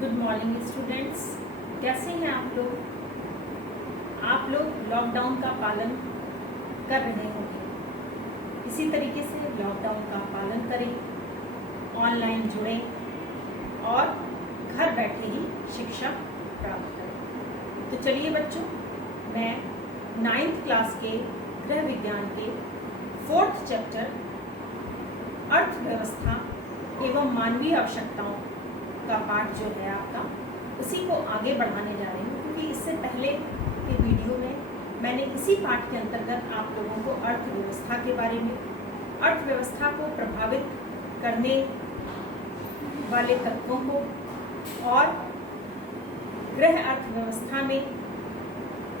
Good morning students. कैसे हैं आप लोग? आप लोग लॉकडाउन का पालन कर रहे होंगे। इसी तरीके से लॉकडाउन का पालन करें, ऑनलाइन जुड़ें और घर बैठे ही शिक्षा प्राप्त करें। तो चलिए बच्चों, मैं 9th क्लास के गृह विज्ञान के 4th चैप्टर अर्थव्यवस्था एवं मानवीय आवश्यकताओं का पाठ जो है आपका, उसी को आगे बढ़ाने जा रही हूँ, क्योंकि इससे पहले के वीडियो में मैंने इसी पाठ के अंतर्गत आप लोगों को अर्थव्यवस्था के बारे में, अर्थव्यवस्था को प्रभावित करने वाले तत्वों को और गृह अर्थव्यवस्था में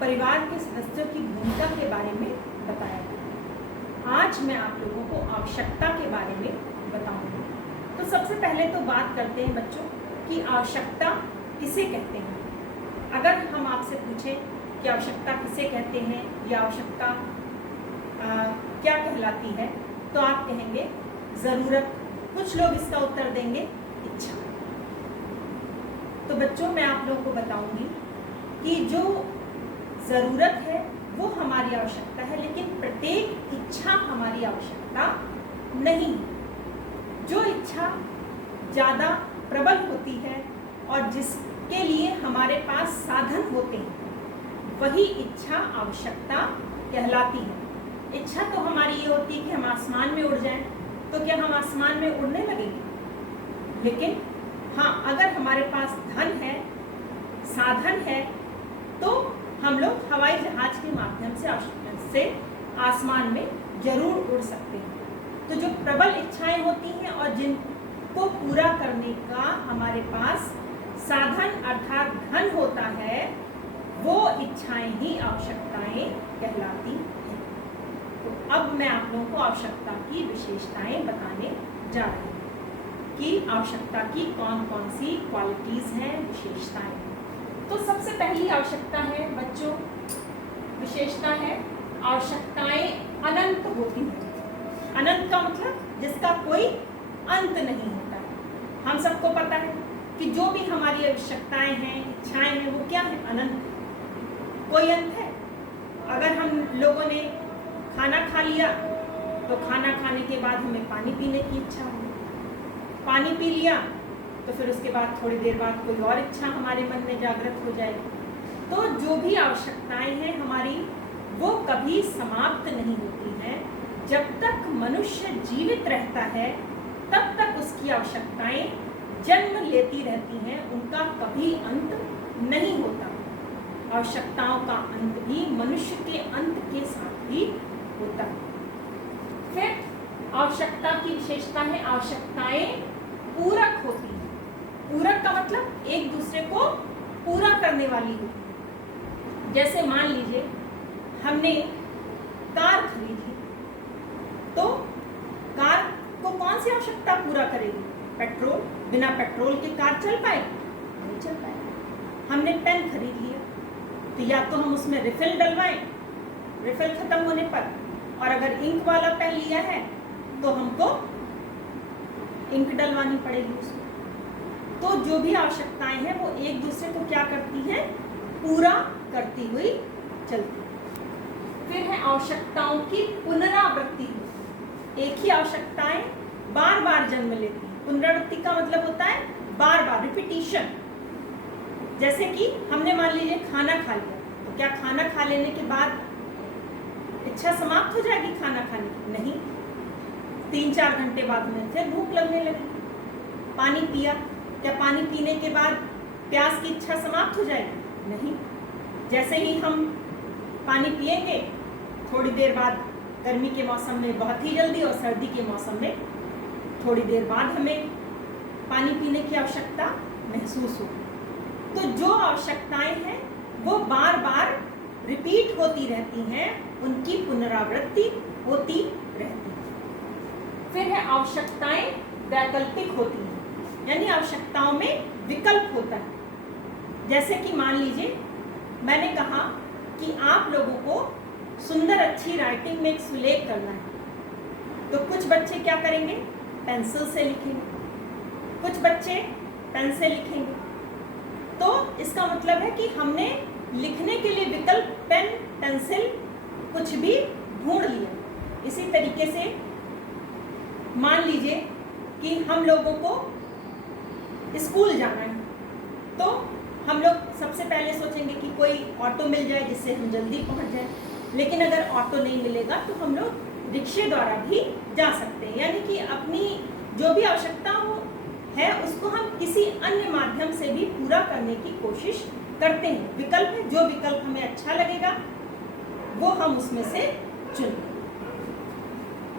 परिवार के सदस्यों की भूमिका के बारे में बताया। आज मैं आप लोगों को आवश्यकता के बारे में बताऊंगी। तो सबसे पहले तो बात करते हैं बच्चों कि आवश्यकता किसे कहते हैं। अगर हम आपसे पूछें कि आवश्यकता किसे कहते हैं या आवश्यकता क्या कहलाती है, तो आप कहेंगे ज़रूरत। कुछ लोग इसका उत्तर देंगे इच्छा। तो बच्चों, मैं आप लोगों को बताऊंगी कि जो ज़रूरत है वो हमारी आवश्यकता है, लेकिन प्रत्येक इच्छा हमारी आवश्यकता नहीं। जो इच्छा ज़्यादा प्रबल होती है और जिसके लिए हमारे पास साधन होते हैं, वही इच्छा आवश्यकता कहलाती है। इच्छा तो हमारी ये होती है कि हम आसमान में उड़ जाएं, तो क्या हम आसमान में उड़ने लगेंगे? लेकिन हाँ, अगर हमारे पास धन है, साधन है, तो हम लोग हवाई जहाज के माध्यम से आसमान में जरूर उड़ सकते हैं। तो जो प्रबल इच्छाएं होती हैं और जिनको पूरा करने का हमारे पास साधन अर्थात धन होता है, वो इच्छाएं ही आवश्यकताएं कहलाती हैं। तो अब मैं आप लोगों को आवश्यकता की विशेषताएं बताने जा रही हूँ कि आवश्यकता की कौन कौन सी क्वालिटीज़ हैं, विशेषताएं। तो सबसे पहली आवश्यकता है बच्चों, विशेषता है आवश्यकताएं अनंत होती हैं। अनंत का मतलब जिसका कोई अंत नहीं होता है। हम सबको पता है कि जो भी हमारी आवश्यकताएं हैं, इच्छाएं हैं, वो क्या है? अनंत। कोई अंत है? अगर हम लोगों ने खाना खा लिया तो खाना खाने के बाद हमें पानी पीने की इच्छा हुई, पानी पी लिया तो फिर उसके बाद थोड़ी देर बाद कोई और इच्छा हमारे मन में जागृत हो जाएगी। तो जो भी आवश्यकताएं हैं हमारी, वो कभी समाप्त नहीं होती हैं। जब तक मनुष्य जीवित रहता है तब तक उसकी आवश्यकताएं जन्म लेती रहती हैं, उनका कभी अंत नहीं होता। आवश्यकताओं का अंत भी मनुष्य के अंत के साथ ही होता है। फिर आवश्यकता की विशेषता है आवश्यकताएं पूरक होती हैं। पूरक का मतलब एक दूसरे को पूरा करने वाली होती है। जैसे मान लीजिए हमने कार खरीदी, तो कार को कौन सी आवश्यकता पूरा करेगी? पेट्रोल। बिना पेट्रोल के कार चल पाएगी? नहीं चल पाएगी। हमने पेन खरीद लिया, तो या तो हम उसमें रिफिल डलवाएं, रिफिल खत्म होने पर, और अगर इंक वाला पेन लिया है तो हमको इंक डलवानी पड़ेगी उसमें। तो जो भी आवश्यकताएं हैं वो एक दूसरे को क्या करती हैं? पूरा करती हुई चलती है। फिर है आवश्यकताओं की पुनरावृत्ति। एक ही आवश्यकताएं बार बार जन्म लेती हैं। पुनरावृत्ति का मतलब होता है बार बार, रिपीटिशन। जैसे कि हमने मान लीजिए खाना खा लिया, तो क्या खाना खा लेने के बाद इच्छा समाप्त हो जाएगी खाना खाने की? नहीं। 3-4 घंटे बाद हमें फिर भूख लगने लगेगी। पानी पिया, क्या पानी पीने के बाद प्यास की इच्छा समाप्त हो जाएगी? नहीं। जैसे ही हम पानी पिएंगे, थोड़ी देर बाद, गर्मी के मौसम में बहुत ही जल्दी और सर्दी के मौसम में थोड़ी देर बाद हमें पानी पीने की आवश्यकता महसूस होगी। तो जो आवश्यकताएं हैं वो बार बार रिपीट होती रहती हैं, उनकी पुनरावृत्ति होती रहती है। फिर है आवश्यकताएं वैकल्पिक होती हैं, यानी आवश्यकताओं में विकल्प होता है। जैसे कि मान लीजिए मैंने कहा कि आप लोगों को सुंदर अच्छी राइटिंग में एक सुलेख करना है, तो कुछ बच्चे क्या करेंगे? पेंसिल से लिखेंगे, कुछ बच्चे पेन से लिखेंगे, तो इसका मतलब है कि हमने लिखने के लिए विकल्प पेन, पेंसिल कुछ भी ढूंढ लिया। इसी तरीके से मान लीजिए कि हम लोगों को स्कूल जाना है, तो हम लोग सबसे पहले सोचेंगे कि कोई ऑटो मिल जाए जिससे हम जल्दी पहुंच जाए। लेकिन अगर ऑटो नहीं मिलेगा तो हम लोग रिक्शे द्वारा भी जा सकते हैं, यानी कि अपनी जो भी आवश्यकता है उसको हम किसी अन्य माध्यम से भी पूरा करने की कोशिश करते हैं। विकल्प है, जो विकल्प हमें अच्छा लगेगा वो हम उसमें से चुनें।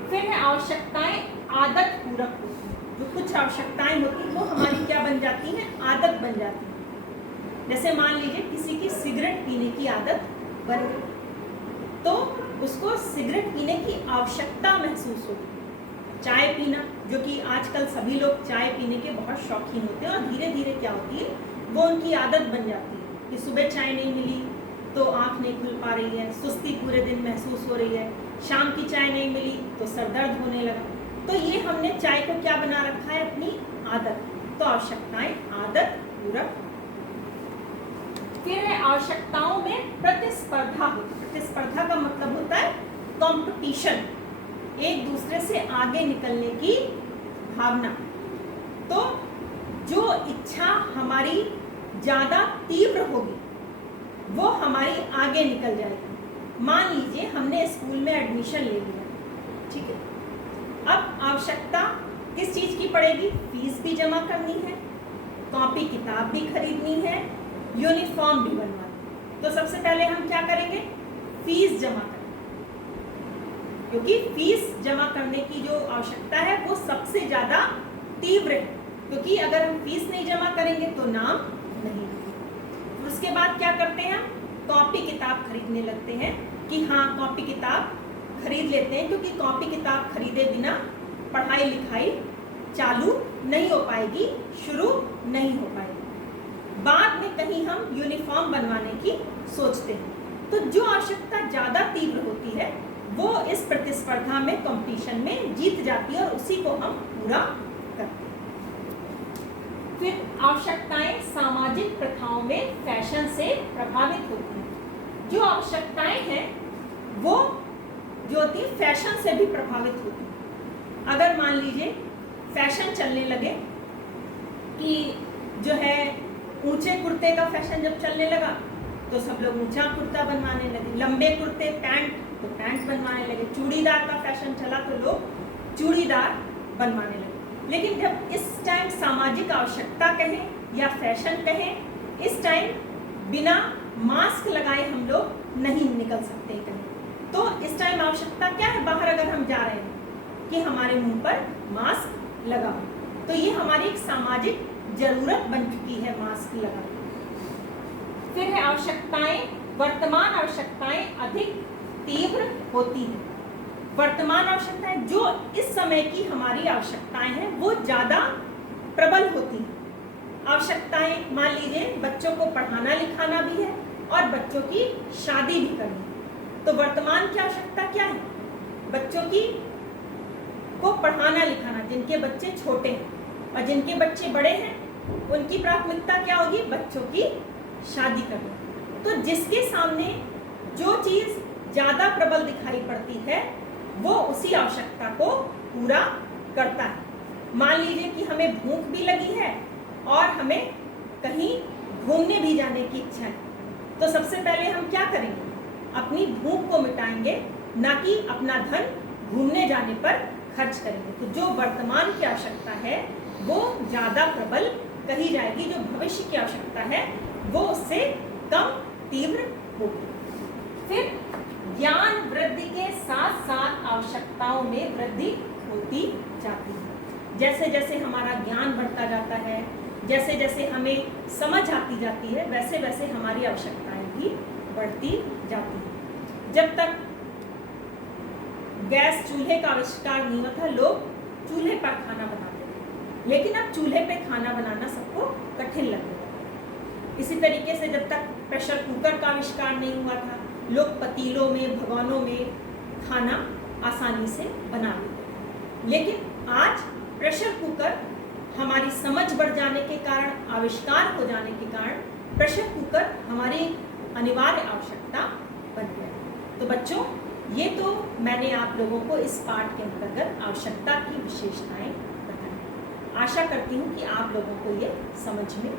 फिर है आवश्यकताएं आदत पूरक होती हैं। जो कुछ आवश्यकताएं होती हैं वो हमारी क्या बन जाती हैं, आदत बन जाती है। जैसे मान लीजिए किसी की सिगरेट पीने की आदत बन गई, तो उसको सिगरेट पीने की आवश्यकता महसूस होगी। चाय पीना, जो कि आजकल सभी लोग चाय पीने के बहुत शौकीन होते हैं और धीरे धीरे क्या होती है वो उनकी आदत बन जाती है कि सुबह चाय नहीं मिली तो आँख नहीं खुल पा रही है, सुस्ती पूरे दिन महसूस हो रही है, शाम की चाय नहीं मिली तो सर दर्द होने लगा। तो ये हमने चाय को क्या बना रखा है, अपनी आदत। तो आवश्यकताएं आदत पूरक। फिर है आवश्यकताओं में प्रतिस्पर्धा होती है। प्रतिस्पर्धा का मतलब होता है कंपटीशन, एक दूसरे से आगे निकलने की भावना। तो जो इच्छा हमारी ज़्यादा तीव्र होगी वो हमारी आगे निकल जाएगी। मान लीजिए हमने स्कूल में एडमिशन ले लिया, ठीक है, अब आवश्यकता किस चीज़ की पड़ेगी, फीस भी जमा करनी है, कॉपी किताब भी खरीदनी है, यूनिफॉर्म भी बनवानी। तो सबसे पहले हम क्या करेंगे, फीस जमा करेंगे, क्योंकि फीस जमा करने की जो आवश्यकता है वो सबसे ज़्यादा तीव्र है, क्योंकि अगर हम फीस नहीं जमा करेंगे तो नाम नहीं। उसके बाद क्या करते हैं, कॉपी किताब खरीदने लगते हैं कि हाँ कॉपी किताब खरीद लेते हैं, क्योंकि कॉपी किताब खरीदे बिना पढ़ाई लिखाई चालू नहीं हो पाएगी, शुरू नहीं हो पाएगी। बाद में कहीं हम यूनिफॉर्म बनवाने की सोचते हैं। तो जो आवश्यकता ज़्यादा तीव्र होती है वो इस प्रतिस्पर्धा में, कंपटीशन में जीत जाती है और उसी को हम पूरा करते हैं। फिर आवश्यकताएं सामाजिक प्रथाओं में फैशन से प्रभावित होती हैं। जो आवश्यकताएं हैं वो जो होती है फैशन से भी प्रभावित होती हैं। अगर मान लीजिए फैशन चलने लगे कि जो है ऊंचे कुर्ते का फैशन जब चलने लगा तो सब लोग ऊंचा कुर्ता बनवाने लगे, लंबे कुर्ते पैंट तो पैंट बनवाने लगे, चूड़ीदार का फैशन चला तो लोग चूड़ीदार बनवाने लगे। लेकिन जब इस टाइम सामाजिक आवश्यकता कहें या फैशन कहें, इस टाइम बिना मास्क लगाए हम लोग नहीं निकल सकते कहीं। तो इस टाइम आवश्यकता क्या है, बाहर अगर हम जा रहे हैं कि हमारे मुंह पर मास्क लगा हो। तो ये हमारी एक सामाजिक जरूरत बन चुकी है मास्क लगाना। फिर है आवश्यकताएं, वर्तमान आवश्यकताएं अधिक तीव्र होती हैं। वर्तमान आवश्यकताएं जो इस समय की हमारी आवश्यकताएं हैं वो ज़्यादा प्रबल होती हैं। आवश्यकताएं मान लीजिए बच्चों को पढ़ाना लिखाना भी है और बच्चों की शादी भी करनी है। तो वर्तमान की आवश्यकता क्या है, बच्चों की को पढ़ाना लिखाना, जिनके बच्चे छोटे हैं, और जिनके बच्चे बड़े हैं उनकी प्राथमिकता क्या होगी, बच्चों की शादी करना। तो जिसके सामने जो चीज़ ज़्यादा प्रबल दिखाई पड़ती है वो उसी आवश्यकता को पूरा करता है। मान लीजिए कि हमें भूख भी लगी है और हमें कहीं घूमने भी जाने की इच्छा है, तो सबसे पहले हम क्या करेंगे, अपनी भूख को मिटाएंगे, ना कि अपना धन घूमने जाने पर खर्च करेंगे। तो जो वर्तमान की आवश्यकता है वो ज़्यादा प्रबल कही जाएगी, जो भविष्य की आवश्यकता है वो उससे कम तीव्र होगी। फिर ज्ञान वृद्धि के साथ साथ आवश्यकताओं में वृद्धि होती जाती है। जैसे जैसे हमारा ज्ञान बढ़ता जाता है, जैसे जैसे हमें समझ आती जाती है, वैसे वैसे हमारी आवश्यकताएं भी बढ़ती जाती हैं। जब तक गैस चूल्हे का आविष्कार नहीं हुआ था, लोग चूल्हे पर खाना बनाते थे, लेकिन अब चूल्हे पे खाना बनाना सबको कठिन लगने लगा। इसी तरीके से जब तक प्रेशर कुकर का आविष्कार नहीं हुआ था, लोग पतीलों में, भगोनों में खाना आसानी से बना लेते। लेकिन आज प्रेशर कुकर हमारी समझ बढ़ जाने के कारण, आविष्कार हो जाने के कारण प्रेशर कुकर हमारी अनिवार्य आवश्यकता बन गया। तो बच्चों, ये तो मैंने आप लोगों को इस पाठ के अंतर्गत आवश्यकता की विशेषताएं बताई। आशा करती हूँ कि आप लोगों को ये समझ में